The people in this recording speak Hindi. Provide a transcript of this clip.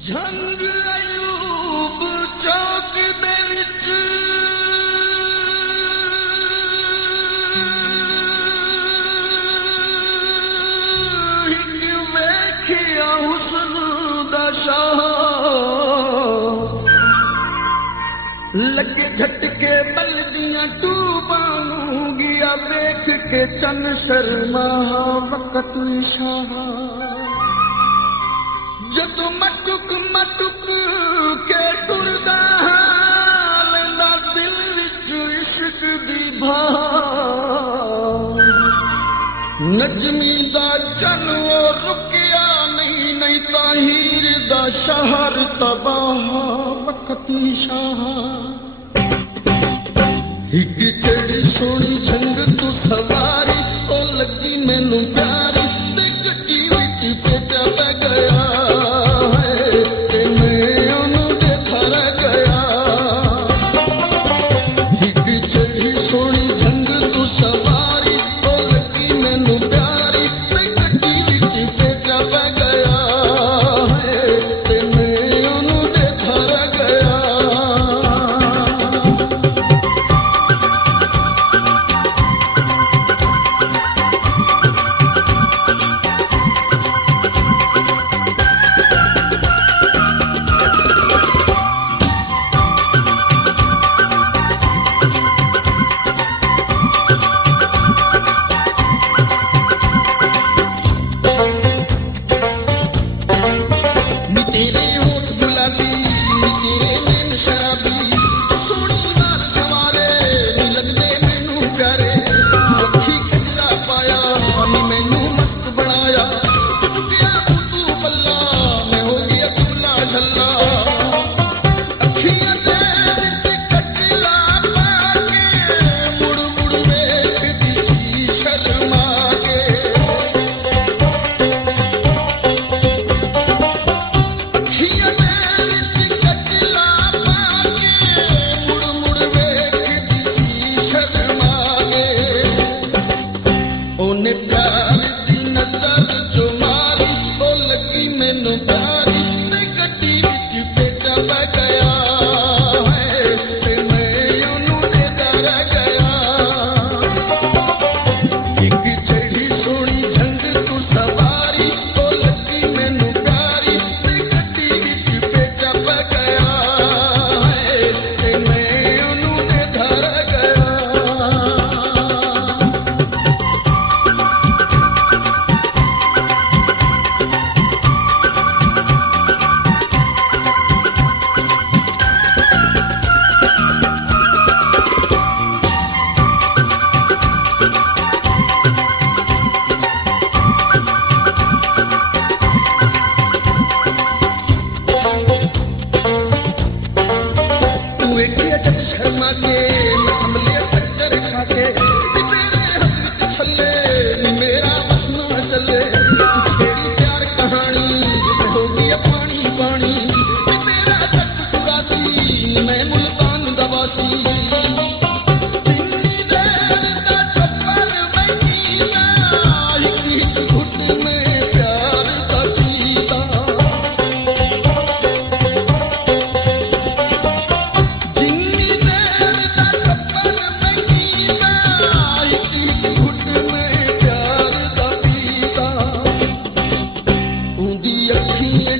झंग अयूब चौक दे विच हिक वेखिया हुस्न दा शाह लगे झटके बलदियां टूबां नूं गया वेख के चन शर्मा वक़्त इशारा जदों मटुक मटुक के टुरदा लेंदा दिल विच इश्क दी भा नजमी दा चन ओ रुकिया नहीं नहीं ताहीर दा शहर तबाह वक़्त इशारा हिक चढ़ी सोनी झंग तू सवारी ओ लगी मैनू प्यारी ते गड्डी विच भेजा पै गया है ते मैं ओनू देखा रह गया हिक चढ़ी सोनी झंग तू सवारी ओ लगी मैनू प्यारी ते गड्डी विच भेजा पै गया है ते मैं ओनू देखा रह गया उंदी अखियां